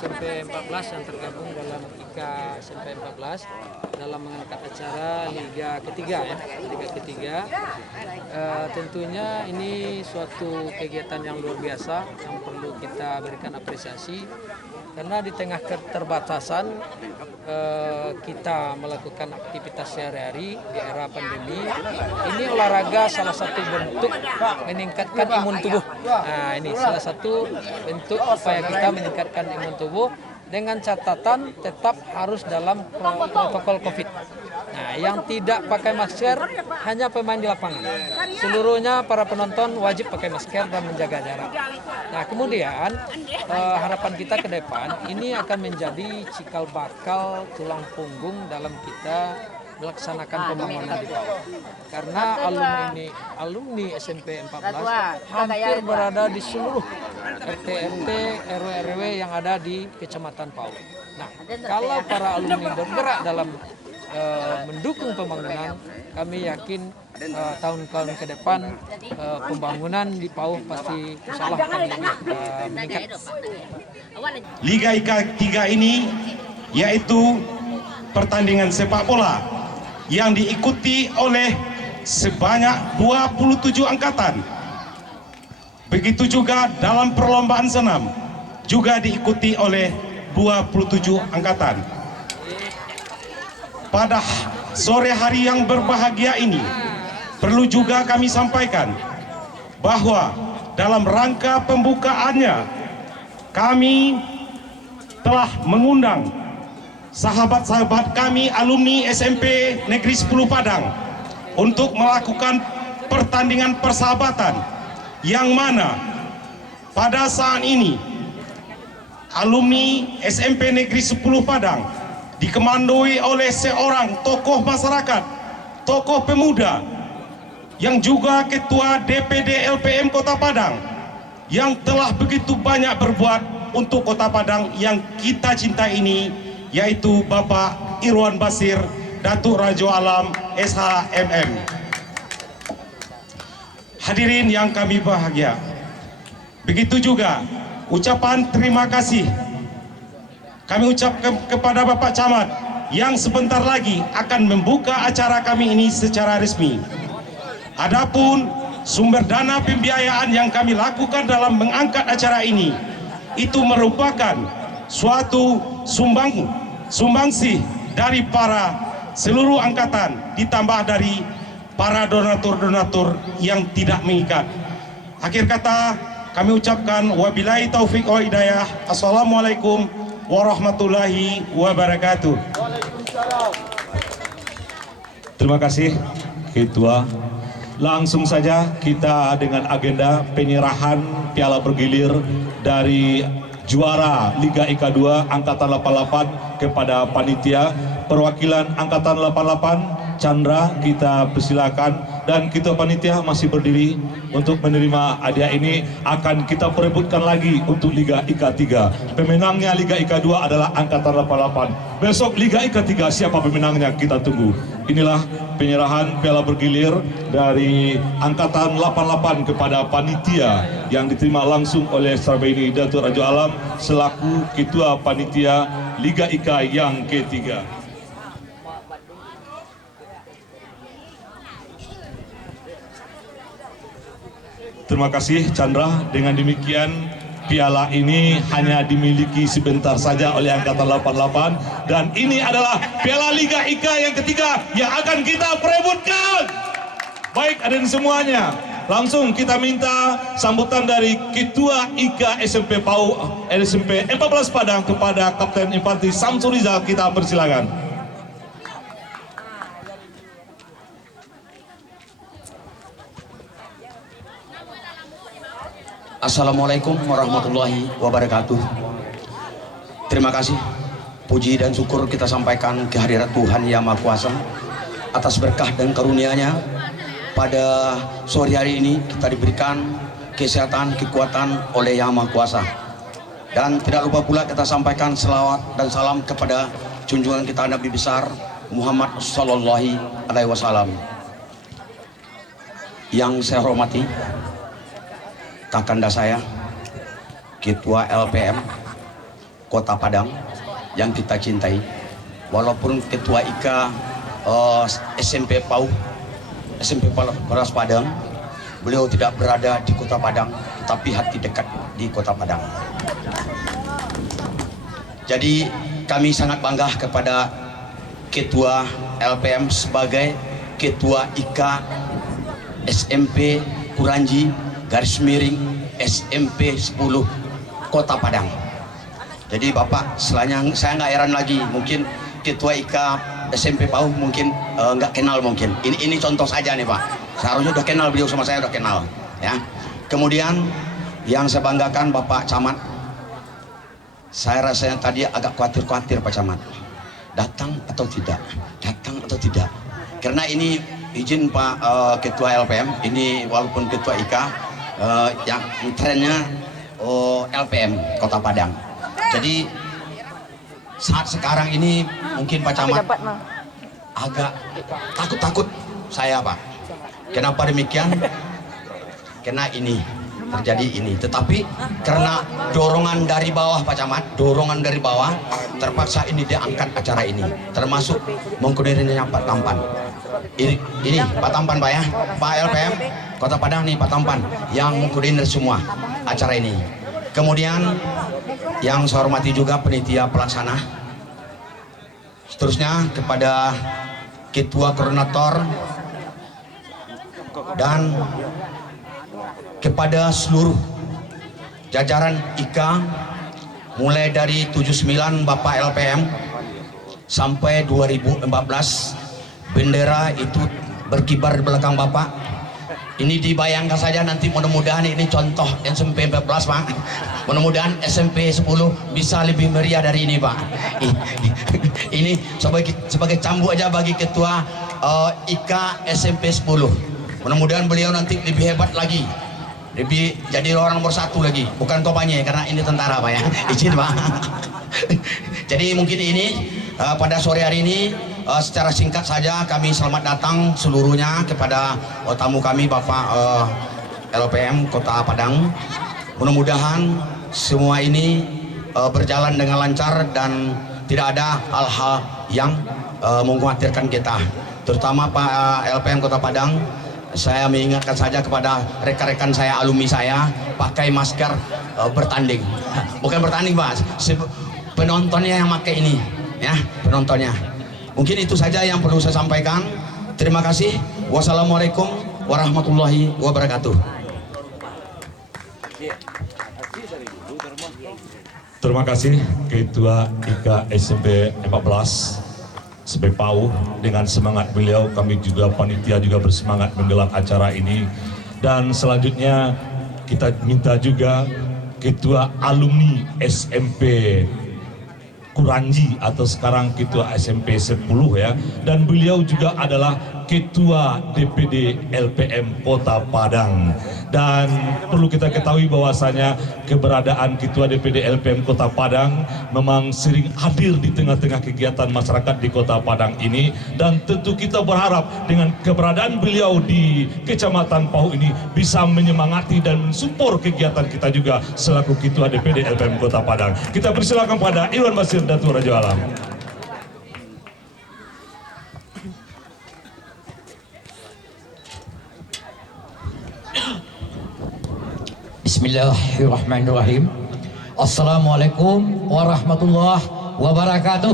SMP 14 yang tergabung dalam IKA SMP 14 dalam mengangkat acara Liga Ketiga ya, Liga Ketiga. Tentunya ini suatu kegiatan yang luar biasa yang perlu kita berikan apresiasi karena di tengah keterbatasan kita melakukan aktivitas sehari-hari di era pandemi. Ini olahraga salah satu bentuk meningkatkan imun tubuh. Nah, ini salah satu bentuk upaya kita meningkatkan imun tubuh dengan catatan tetap harus dalam protokol COVID. Nah, yang tidak pakai masker hanya pemain di lapangan. Seluruhnya para penonton wajib pakai masker dan menjaga jarak. Nah, kemudian harapan kita ke depan ini akan menjadi cikal bakal tulang punggung dalam kita melaksanakan pembangunan di bawah. Karena alumni SMP 14 hampir berada di seluruh RT RT RW RW yang ada di Kecamatan Pau. Nah, kalau para alumni bergerak dalam mendukung pembangunan, kami yakin tahun-tahun ke depan pembangunan di Pau pasti insyaallah akan meningkat. Liga IKA 3 ini yaitu pertandingan sepak bola yang diikuti oleh sebanyak 27 angkatan. Begitu juga dalam perlombaan senam juga diikuti oleh 27 angkatan. Pada sore hari yang berbahagia ini perlu juga kami sampaikan bahwa dalam rangka pembukaannya kami telah mengundang sahabat-sahabat kami alumni SMP Negeri 10 Padang untuk melakukan pertandingan persahabatan yang mana pada saat ini alumni SMP Negeri 10 Padang dikemandoi oleh seorang tokoh masyarakat, tokoh pemuda yang juga ketua DPD LPM Kota Padang yang telah begitu banyak berbuat untuk Kota Padang yang kita cinta ini, yaitu Bapak Irwan Basir Datuk Rajo Alam SHMM. Hadirin yang kami bahagia, begitu juga ucapan terima kasih kami ucapkan kepada Bapak Camat yang sebentar lagi akan membuka acara kami ini secara resmi. Adapun sumber dana pembiayaan yang kami lakukan dalam mengangkat acara ini itu merupakan suatu sumbangsih dari para seluruh angkatan ditambah dari para donatur-donatur yang tidak mengikat. Akhir kata kami ucapkan wabillahi taufik wa hidayah. Assalamualaikum warahmatullahi wabarakatuh. Terima kasih Ketua. Langsung saja kita dengan agenda penyerahan piala bergilir dari juara Liga IKA 2 Angkatan 88 kepada panitia. Perwakilan Angkatan 88 Chandra kita persilakan, dan kita panitia masih berdiri untuk menerima hadiah ini. Akan kita perebutkan lagi untuk Liga IKA 3. Pemenangnya Liga IKA 2 adalah Angkatan 88. Besok Liga IKA 3 siapa pemenangnya kita tunggu. Inilah penyerahan piala bergilir dari Angkatan 88 kepada panitia yang diterima langsung oleh Sarbaini Datuk Rajo Alam selaku Ketua Panitia Liga IKA yang ketiga. Terima kasih Chandra. Dengan demikian piala ini hanya dimiliki sebentar saja oleh Angkatan 88, dan ini adalah piala Liga IKA yang ketiga yang akan kita perebutkan. Baik hadirin semuanya, langsung kita minta sambutan dari Ketua IKA SMP Pau SMP 14 Padang kepada Kapten Infantri Samsul Rizal. Kita persilakan. Assalamualaikum warahmatullahi wabarakatuh. Terima kasih, puji dan syukur kita sampaikan kehadirat Tuhan Yang Maha Kuasa atas berkah dan karunia-Nya. Pada sore hari ini kita diberikan kesehatan, kekuatan oleh Yang Maha Kuasa. Dan tidak lupa pula kita sampaikan selawat dan salam kepada junjungan kita Nabi besar Muhammad Sallallahu Alaihi Wasallam. Yang saya hormati kakanda saya, Ketua LPM, Kota Padang yang kita cintai. Walaupun Ketua IKA SMP PAU, SMP Paras Padang, beliau tidak berada di Kota Padang, tapi hati dekat di Kota Padang. Jadi kami sangat bangga kepada Ketua LPM sebagai Ketua IKA SMP Kuranji garis miring SMP 10 Kota Padang. Jadi Bapak, saya nggak heran lagi, mungkin Ketua IKA SMP PAU mungkin nggak kenal mungkin. Ini contoh saja nih Pak. Seharusnya udah kenal, beliau sama saya udah kenal. Ya. Kemudian yang saya banggakan Bapak Camat, saya rasanya tadi agak khawatir Pak Camat. Datang atau tidak? Datang atau tidak? Karena ini izin Pak Ketua LPM, ini walaupun Ketua IKA yang trennya LPM Kota Padang. Jadi saat sekarang ini mungkin Pak Camat agak takut saya Pak. Kenapa demikian? Karena ini terjadi ini. Tetapi karena dorongan dari bawah Pak Camat, dorongan dari bawah, terpaksa ini diangkat acara ini. Termasuk mengkoordinasinya Pak Tampan. Ini Pak Tampan Pak ya, Pak LPM Kota Padang nih Pak Tampan yang mengkoordinir semua acara ini. Kemudian yang saya hormati juga panitia pelaksana, seterusnya kepada ketua koordinator dan kepada seluruh jajaran IKA mulai dari 79 Bapak LPM sampai 2014 bendera itu berkibar di belakang Bapak. Ini dibayangkan saja nanti, mudah-mudahan ini contoh SMP 14 Pak. Mudah-mudahan SMP 10 bisa lebih meriah dari ini Pak. Ini sebagai cambuk aja bagi Ketua IKA SMP 10. Mudah-mudahan beliau nanti lebih hebat lagi, lebih jadi orang nomor 1 lagi, bukan kopanya karena ini tentara Pak ya. Izin Pak. Jadi mungkin ini pada sore hari ini secara singkat saja kami selamat datang seluruhnya kepada tamu kami Bapak LPM Kota Padang. Mudah-mudahan semua ini berjalan dengan lancar dan tidak ada hal-hal yang mengkhawatirkan kita, terutama Pak LPM Kota Padang. Saya mengingatkan saja kepada rekan-rekan saya, alumni saya, pakai masker bertanding. Bukan bertanding Pak, penontonnya yang pakai ini ya, penontonnya. Mungkin itu saja yang perlu saya sampaikan. Terima kasih. Wassalamualaikum warahmatullahi wabarakatuh. Terima kasih Ketua IKA SMP 14 sebagai PAU. Dengan semangat beliau, kami juga panitia juga bersemangat menggelar acara ini. Dan selanjutnya kita minta juga Ketua alumni SMP Kuranji atau sekarang Ketua SMP 10 ya, dan beliau juga adalah Ketua DPD LPM Kota Padang. Dan perlu kita ketahui bahwasanya keberadaan Ketua DPD LPM Kota Padang memang sering hadir di tengah-tengah kegiatan masyarakat di Kota Padang ini, dan tentu kita berharap dengan keberadaan beliau di Kecamatan PAU ini bisa menyemangati dan mensupport kegiatan kita juga selaku Ketua DPD LPM Kota Padang. Kita persilakan pada Iwan Basir Datuk Raja Alam. Bismillahirrahmanirrahim. Assalamualaikum warahmatullahi wabarakatuh.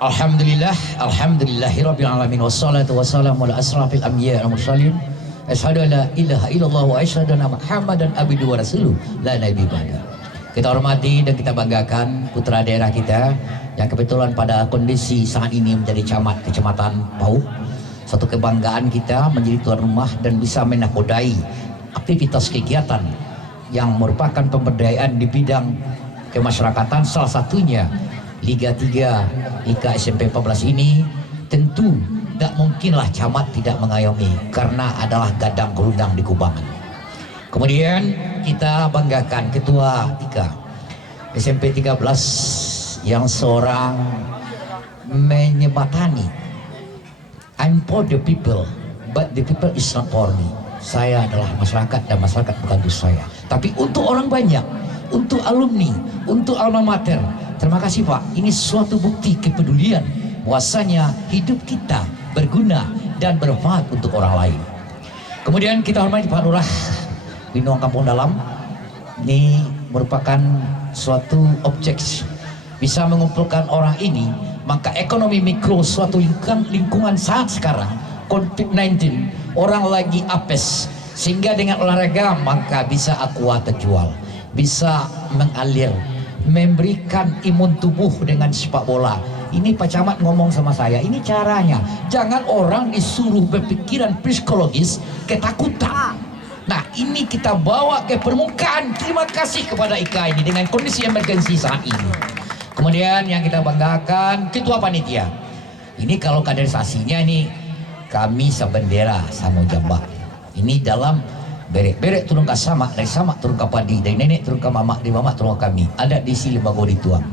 Alhamdulillahirabbil alamin, wassalatu wassalamu ala asrafil anbiya wal mursalin. Asyhadu an la ilaha illallah wa asyhadu anna Muhammadan abduhu wa rasuluh la nabiy ba'da. Kita hormati dan kita banggakan putra daerah kita yang kebetulan pada kondisi saat ini menjadi camat Kecamatan PAU. Satu kebanggaan kita menjadi tuan rumah dan bisa menakodai aktivitas kegiatan yang merupakan pemberdayaan di bidang kemasyarakatan, salah satunya Liga 3 IKA SMP 14 ini. Tentu tidak mungkinlah camat tidak mengayomi karena adalah gadang gerundang di Kubangan. Kemudian kita banggakan Ketua IKA SMP 13 yang seorang menyebatani, I'm for the people but the people is not for me. Saya adalah masyarakat dan masyarakat bukan untuk saya, tapi untuk orang banyak, untuk alumni, untuk alma mater. Terima kasih Pak, ini suatu bukti kepedulian bahwasanya hidup kita berguna dan bermanfaat untuk orang lain. Kemudian kita hormati Pak Lurah Binoang Kampung Dalam. Ini merupakan suatu objek bisa mengumpulkan orang ini, maka ekonomi mikro suatu lingkungan saat sekarang COVID-19 orang lagi apes, sehingga dengan olahraga maka bisa aqua terjual, bisa mengalir, memberikan imun tubuh dengan sepak bola. Ini Pak Camat ngomong sama saya, ini caranya, jangan orang disuruh berpikiran psikologis ketakutan. Nah ini kita bawa ke permukaan. Terima kasih kepada IKA ini dengan kondisi emergensi saat ini. Kemudian yang kita banggakan ketua panitia. Ini kalau kaderisasinya ini kami sebendera sama jambak. Ini dalam berek-berek turun ke samak, dari samak turun ke padi, dari nenek turun ke mamak, dari mamak turun ke kami. Ada di sini lembaga dituang.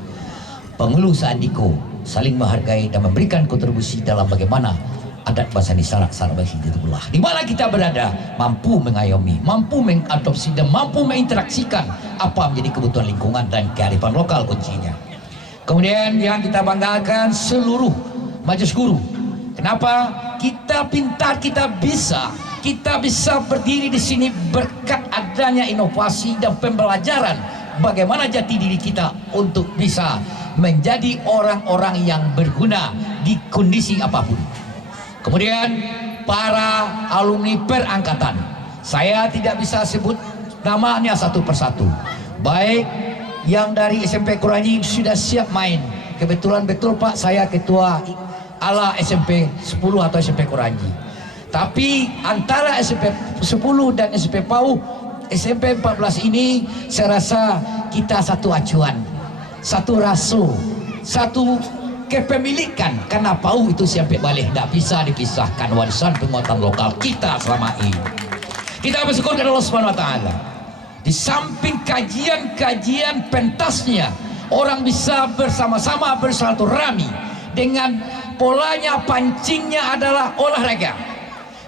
Pengeluh Sandiko saling menghargai dan memberikan kontribusi dalam bagaimana adat bahasa di syarat-syarat bahasa itu belah. Di mana kita berada, mampu mengayomi, mampu mengadopsi dan mampu menginteraksikan apa menjadi kebutuhan lingkungan dan kearifan lokal kuncinya. Kemudian yang kita banggakan seluruh majelis guru. Kenapa? Kita pintar, kita bisa berdiri di sini berkat adanya inovasi dan pembelajaran bagaimana jati diri kita untuk bisa menjadi orang-orang yang berguna di kondisi apapun. Kemudian para alumni perangkatan, saya tidak bisa sebut namanya satu persatu. Baik yang dari SMP Kuranyi sudah siap main. Kebetulan betul Pak, saya ketua ala SMP 10 atau SMP Kuranyi. Tapi antara SMP 10 dan SMP PAU, SMP 14 ini saya rasa kita satu acuan, satu raso, satu kepemilikan, karena PAU itu sampai balik tidak bisa dipisahkan warisan penguatan lokal kita selama ini. Kita bersyukur kepada Allah Subhanahu wa taala. Di samping kajian-kajian pentasnya, orang bisa bersama-sama bersilaturahmi dengan polanya pancingnya adalah olahraga.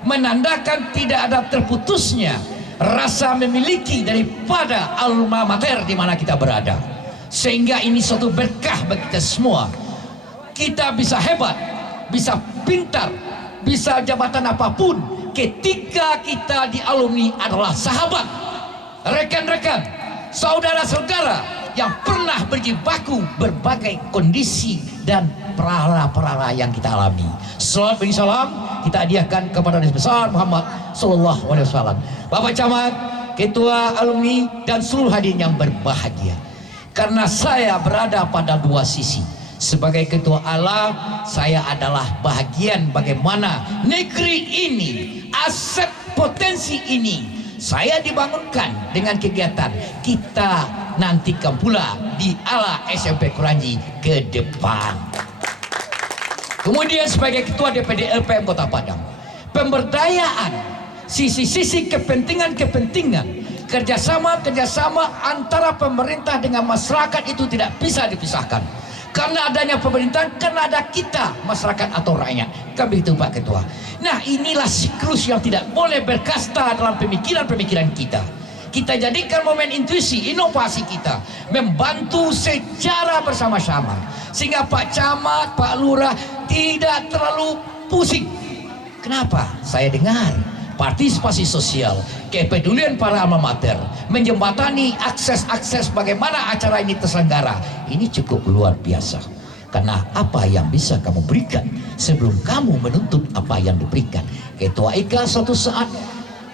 Menandakan tidak ada terputusnya rasa memiliki daripada alma mater di mana kita berada. Sehingga ini suatu berkah bagi kita semua. Kita bisa hebat, bisa pintar, bisa jabatan apapun ketika kita di alumni adalah sahabat, rekan-rekan, saudara-saudara yang pernah berjibaku berbagai kondisi dan perara-perara yang kita alami. Salam beri salam kita hadiahkan kepada Nabi besar Muhammad sallallahu alaihi wasallam. Bapak Camat, ketua alumni dan seluruh hadirin yang berbahagia. Karena saya berada pada dua sisi. Sebagai ketua ALA, saya adalah bahagian bagaimana negeri ini, aset potensi ini, saya dibangunkan dengan kegiatan kita nantikan pula di ALA SMP Kuranyi ke depan. Kemudian sebagai ketua DPD LPM Kota Padang, pemberdayaan, sisi-sisi kepentingan-kepentingan, kerjasama antara pemerintah dengan masyarakat itu tidak bisa dipisahkan. Karena adanya pemerintahan, karena ada kita, masyarakat atau rakyat. Kan begitu Pak Ketua. Nah inilah siklus yang tidak boleh berkasta dalam pemikiran-pemikiran kita. Kita jadikan momen intuisi, inovasi kita, membantu secara bersama-sama. Sehingga Pak Camat, Pak Lurah tidak terlalu pusing. Kenapa? Saya dengar partisipasi sosial, kepedulian para alma mater, menjembatani akses-akses bagaimana acara ini terselenggara. Ini cukup luar biasa. Karena apa yang bisa kamu berikan sebelum kamu menuntut apa yang diberikan. Ketua IKA suatu saat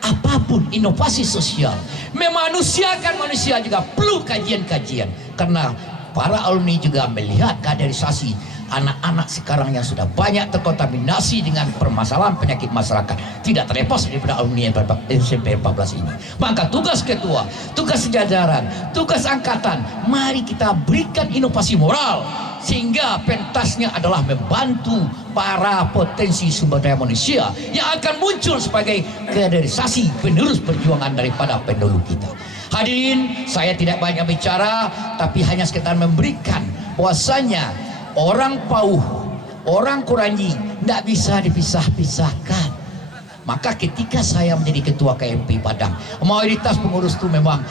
apapun inovasi sosial, memanusiakan manusia juga perlu kajian-kajian. Karena para alumni juga melihat kaderisasi anak-anak sekarang yang sudah banyak terkontaminasi dengan permasalahan penyakit masyarakat, tidak terlepas daripada alumni SMP 14 ini. Maka tugas ketua, tugas sejajaran, tugas angkatan, mari kita berikan inovasi moral sehingga pentasnya adalah membantu para potensi sumber daya manusia yang akan muncul sebagai kaderisasi penerus perjuangan daripada pendahulu kita. Hadirin, saya tidak banyak bicara, tapi hanya sekedar memberikan bahwasanya orang PAU, orang Kuranyi tidak bisa dipisah-pisahkan. Maka ketika saya menjadi ketua KMP Padang, mayoritas pengurus itu memang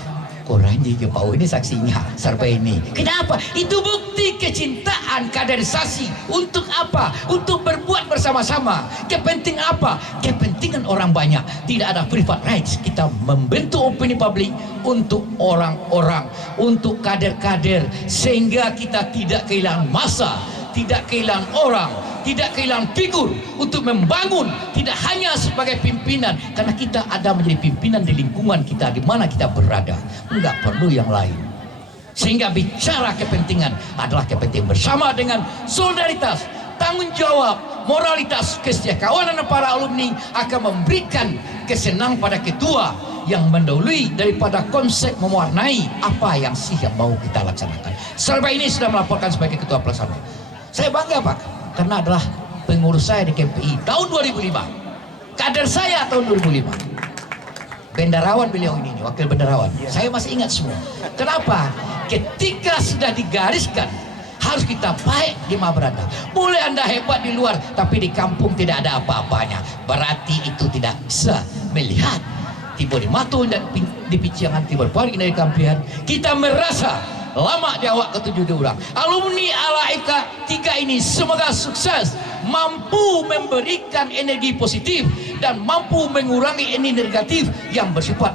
syukuran jika Pak ini saksinya sampai ini. Kenapa? Itu bukti kecintaan, kaderisasi. Untuk apa? Untuk berbuat bersama-sama. Kepentingan apa? Kepentingan orang banyak. Tidak ada private rights. Kita membentuk opini publik untuk orang-orang, untuk kader-kader, sehingga kita tidak kehilangan masa, tidak kehilangan orang, tidak kehilangan figur untuk membangun, tidak hanya sebagai pimpinan, karena kita ada menjadi pimpinan di lingkungan kita di mana kita berada, enggak perlu yang lain. Sehingga bicara kepentingan adalah kepentingan bersama dengan solidaritas, tanggung jawab, moralitas, kesetiakawanan para alumni akan memberikan kesenangan pada ketua yang mendahului daripada konsep mewarnai apa yang mau kita laksanakan. Selama ini sudah melaporkan sebagai ketua pelaksana. Saya bangga Pak, karena adalah pengurus saya di KPI tahun 2005, kader saya tahun 2005, bendarawan beliau ini, wakil bendarawan. Saya masih ingat semua. Kenapa? Ketika sudah digariskan, harus kita baik di mana berada. Boleh Anda hebat di luar, tapi di kampung tidak ada apa-apanya. Berarti itu tidak bisa melihat tiba di matu dan di piciangan tiba paling dari kampian. Kita merasa lama di awak ke-7 orang. Alumni Alaika 3 ini semoga sukses, mampu memberikan energi positif dan mampu mengurangi energi negatif yang bersifat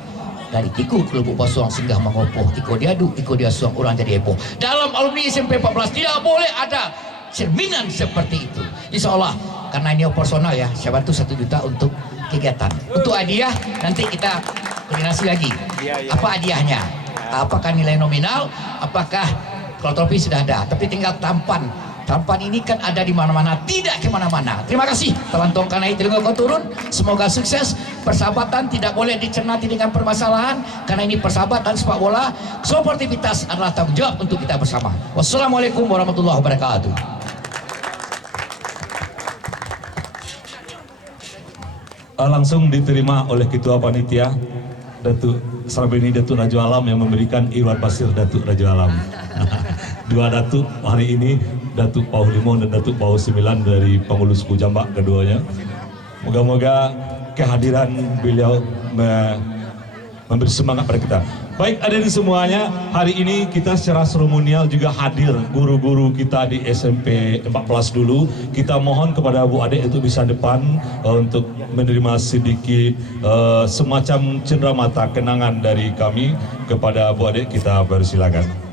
dari tiku kelubuk pasuang singgah mengopoh, tiku diadu, tiku dia suang orang jadi heboh. Dalam alumni SMP 14 tidak boleh ada cerminan seperti itu. Insya Allah, karena ini personal ya, saya bantu 1 juta untuk kegiatan. Untuk hadiah nanti kita koordinasi lagi. Apa hadiahnya? Apakah nilai nominal? Apakah kalau trofi sudah ada? Tapi tinggal tampan. Tampan ini kan ada di mana-mana, tidak kemana-mana. Terima kasih teman-teman karena itu kau turun. Semoga sukses. Persahabatan tidak boleh dicernati dengan permasalahan, karena ini persahabatan sepak bola. Sportivitas adalah tanggung jawab untuk kita bersama. Wassalamualaikum warahmatullahi wabarakatuh. Langsung diterima oleh Ketua Panitia Datuk Sarbeni Datuk Rajo Alam yang memberikan Irwan Pasir Datuk Rajo Alam. Dua Datuk hari ini, Datuk Pauh Limon dan Datuk Pauh 9 dari Pengurus Suku Jambak keduanya. Moga-moga kehadiran beliau memberi semangat pada kita. Baik, hadirin semuanya, hari ini kita secara seremonial juga hadir guru-guru kita di SMP 14 dulu. Kita mohon kepada Bu Adek itu bisa depan untuk menerima sedikit semacam cenderamata kenangan dari kami kepada Bu Adek. Kita persilakan.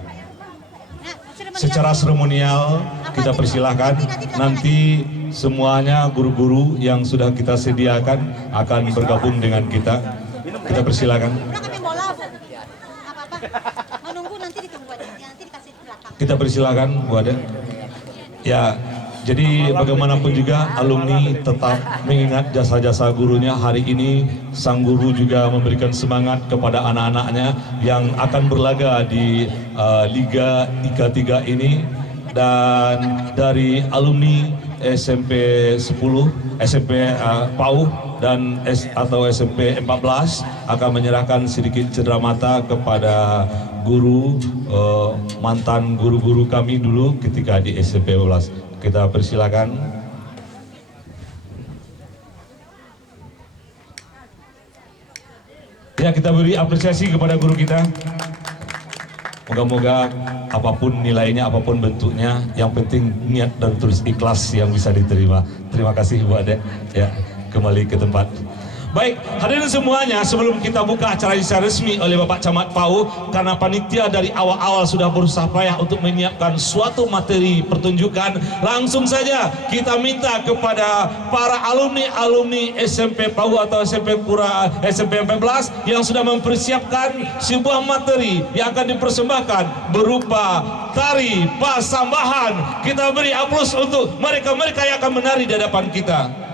Secara seremonial kita persilahkan, nanti semuanya guru-guru yang sudah kita sediakan akan bergabung dengan kita. Kita persilakan. Kita persilakan Bu Ade. Ya, jadi bagaimanapun juga alumni tetap mengingat jasa-jasa gurunya. Hari ini sang guru juga memberikan semangat kepada anak-anaknya yang akan berlaga di Liga IK3 ini. Dan dari alumni SMP 10, SMP PAUH dan atau SMP 14 akan menyerahkan sedikit cenderamata kepada guru mantan guru-guru kami dulu ketika di SMP 14. Kita persilakan. Ya, kita beri apresiasi kepada guru kita. Moga-moga apapun nilainya, apapun bentuknya, yang penting niat dan tulus ikhlas yang bisa diterima. Terima kasih Bu Ade. Ya, kembali ke tempat. Baik, hadirin semuanya, sebelum kita buka acara secara resmi oleh Bapak Camat PAUH, karena panitia dari awal-awal sudah berusaha payah untuk menyiapkan suatu materi pertunjukan, langsung saja kita minta kepada para alumni SMP PAUH atau SMP 14 yang sudah mempersiapkan sebuah materi yang akan dipersembahkan berupa tari Pasambahan. Kita beri aplaus untuk mereka-mereka yang akan menari di hadapan kita.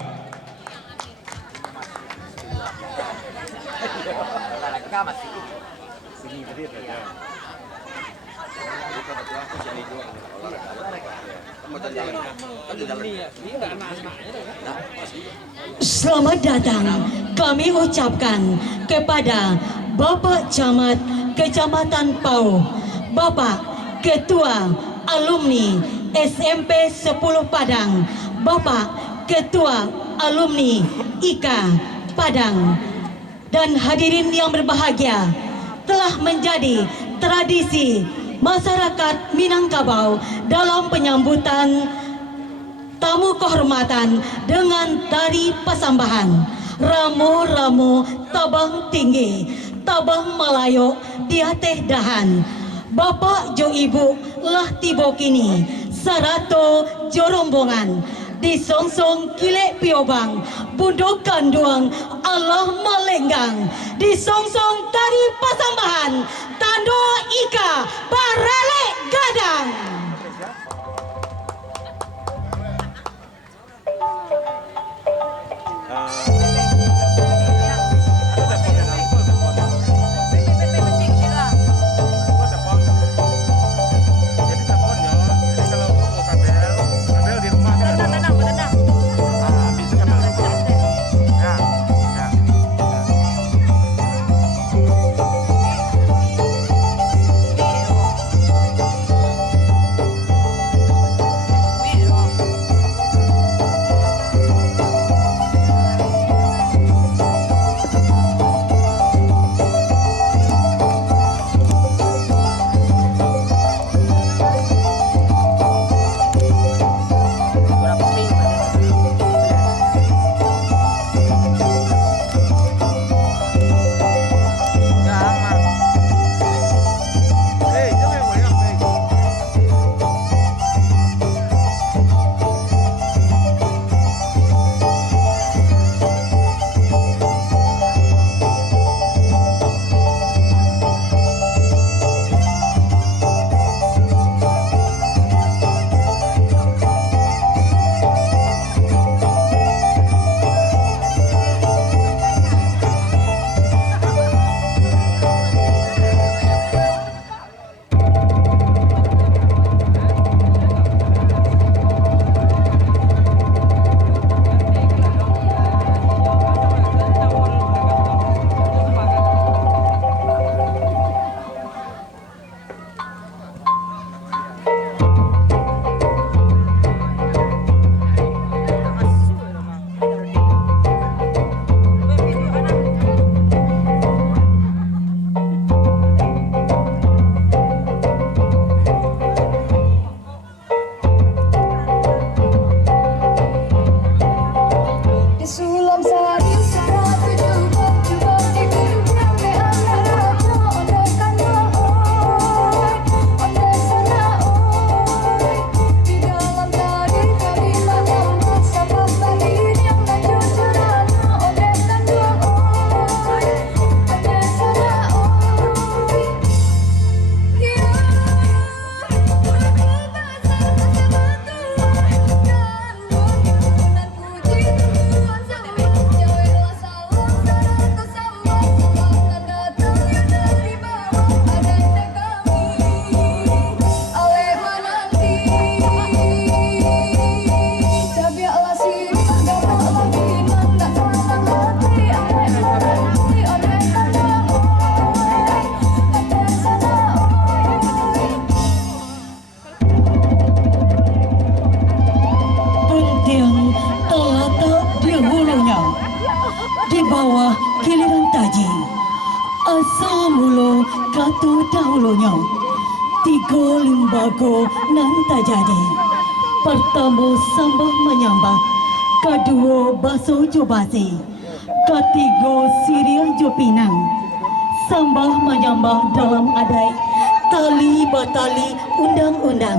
Selamat datang kami ucapkan kepada Bapak Camat Kecamatan PAUH, Bapak Ketua Alumni SMP 10 Padang, Bapak Ketua Alumni IKA Padang, dan hadirin yang berbahagia. telah menjadi tradisi masyarakat Minangkabau dalam penyambutan tamu kehormatan dengan tari pasambahan, ramu-ramu tabang tinggi, tabang Malayo di atas dahan. Bapak jo ibu lah tiba kini sarato jorombongan disongsong kilek piobang bunduk kanduang Allah melenggang disongsong tari pasambahan tando ika barelek gadang. dahulunya tiga limbago nanta jadi pertama sambah menyambah, kedua baso jobasi, ketiga sirih jopinang, sambah menyambah dalam adai tali batali undang-undang,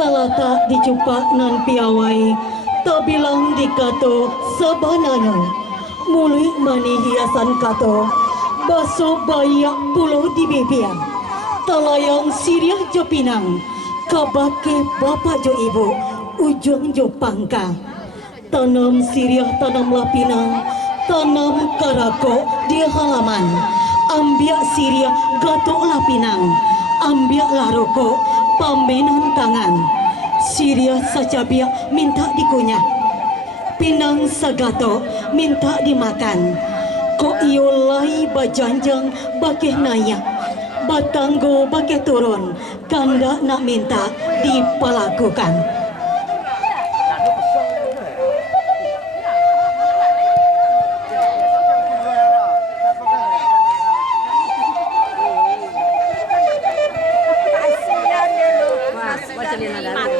talata dicupak nan piawai, tabilang dikato sebanana, muli mani hiasan kato, baso bayak pulau di bebian, talayang sirih jopinang, kabake bapak jo ibu, ujung jo pangka, tanam sirih tanam lapinang, tanam karako di halaman, ambiak sirih gatok lapinang, ambiak laroko pamenan tangan, sirih sacabiak minta dikunyah, pinang sagato minta dimakan, kok iolai bajanjang bakeh naya, batanggo bakeh turun, kanda nak minta dipalakukan. Ini